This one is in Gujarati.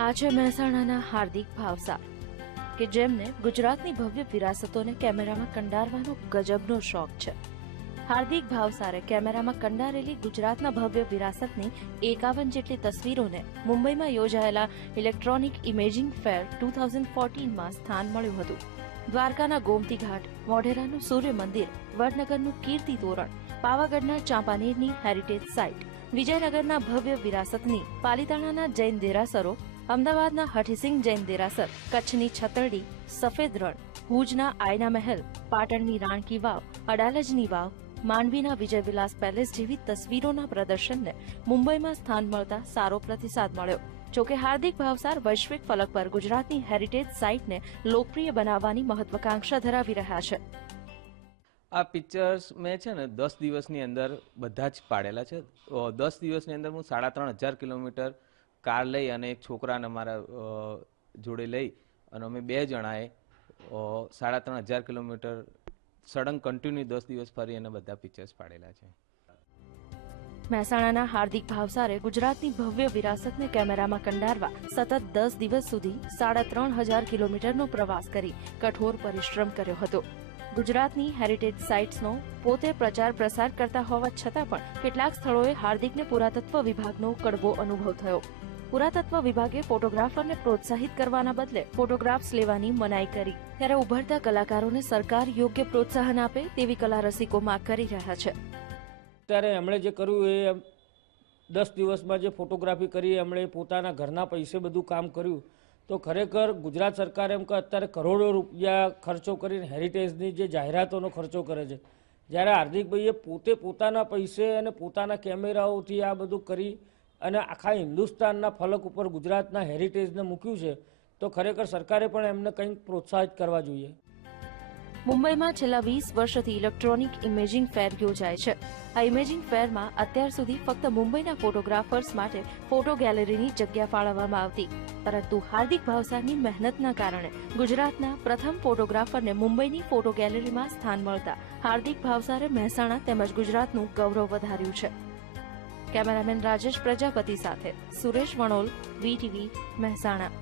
આ છે મહેસાણાના હાર્દિક ભાવસાર કે જેમને ગુજરાતની ભવ્ય વિરાસતોને કેમેરામાં કંડારવાનો ગજબનો શોખ છે. હાર્દિક ભાવસારે કેમેરામાં કંડારેલી ગુજરાતના ભવ્ય વિરાસતની 51 જેટલી તસવીરોને મુંબઈમાં યોજાયેલા ઇલેક્ટ્રોનિક ઇમેજિંગ ફેર 2014માં સ્થાન મળ્યું હતું. દ્વારકાના ગોમતી ઘાટ, મોઢેરાનું સૂર્ય મંદિર, વડનગરનું કીર્તિ તોરણ, પાવાગઢના ચાંપાનેરની હેરિટેજ સાઇટ, વિજયનગરના ભવ્ય વિરાસતની પાલીતાણાના જૈન દેરાસરો, અમદાવાદના હઠીસિંગ જૈન દેરાસર, કચ્છની છતરડી, સફેદ રણ, ભુજના આયના મહેલ, પાટણની રાણકી વાવ, અડાલજની વાવ, માંડવીના વિજયવિલાસ પેલેસ જેવી તસવીરોના પ્રદર્શનને મુંબઈમાં સ્થાન મળતા સારો પ્રતિસાદ મળ્યો. જોકે હાર્દિક ભાવસાર વૈશ્વિક ફલક પર ગુજરાતની હેરિટેજ સાઇટને લોકપ્રિય બનાવવાની મહત્વાકાંક્ષા ધરાવી રહ્યા છે. આ પિક્ચર્સ મેં છે ને 10 દિવસની અંદર બધા જ પાડેલા છે. 10 દિવસની અંદર હું 3500 કિલોમીટર કાર લઈ અને એક છોકરાને અમારા જોડે લઈ અને અમે 2 જણાએ 3500 કિલોમીટર સડન કન્ટિન્યુ 10 દિવસ ફરી અને બધા પિક્ચર્સ પાડેલા છે. મહેસાણાના હાર્દિક ભાવસારે ગુજરાતની ભવ્ય વિરાસતને કેમેરામાં કંડારવા સતત 10 દિવસ સુધી 3500 કિલોમીટરનો પ્રવાસ કરી કઠોર પરિશ્રમ કર્યો હતો. ગુજરાતની હેરિટેજ સાઇટ્સનો પોતે પ્રચાર પ્રસાર કરતા હોવા છતાં પણ કેટલાક સ્થળોએ હાર્દિકને પુરાતત્વ વિભાગનો કડવો અનુભવ થયો. પુરાતત્વ વિભાગે ફોટોગ્રાફરને પ્રોત્સાહિત કરવાના બદલે ફોટોગ્રાફ્સ લેવાની મનાઈ કરી. ત્યારે ઉભરતા કલાકારોને સરકાર યોગ્ય પ્રોત્સાહન આપે તેવી કલા રસિકો માંગ કરી રહ્યા છે. ત્યારે એમણે જે કર્યું એ 10 દિવસમાં જે ફોટોગ્રાફી કરી એમણે પોતાના ઘરના પૈસે બધું કામ કર્યું. તો ખરેખર ગુજરાત સરકાર એમ કે અત્યારે કરોડો રૂપિયા ખર્ચો કરીને હેરિટેજની જે જાહેરાતોનો ખર્ચો કરે છે, જ્યારે હાર્દિકભાઈએ પોતે પોતાના પૈસે અને પોતાના કેમેરાઓથી આ બધું કરી અને આખા હિન્દુસ્તાનના ફલક ઉપર ગુજરાતના હેરિટેજને મૂક્યું છે, તો ખરેખર સરકારે પણ એમને કંઈક પ્રોત્સાહિત કરવા જોઈએ. મુંબઈમાં છેલ્લા 20 વર્ષથી ઇલેક્ટ્રોનિક ઇમેજિંગ ફેર યોજાય છે. આ ઇમેજિંગ ફેરમાં અત્યાર સુધી ફક્ત મુંબઈના ફોટોગ્રાફર્સ માટે ફોટો ગેલેરીની જગ્યા ફાળવવામાં આવતી. પરંતુ હાર્દિક ભાવસારની મહેનતના કારણે ગુજરાતના પ્રથમ ફોટોગ્રાફરને મુંબઈની ફોટો ગેલેરીમાં સ્થાન મળતા હાર્દિક ભાવસારે મહેસાણા તેમજ ગુજરાતનું ગૌરવ વધાર્યું છે. કેમેરામેન રાજેશ પ્રજાપતિ સાથે સુરેશ વણોલ, VTV, મહેસાણા.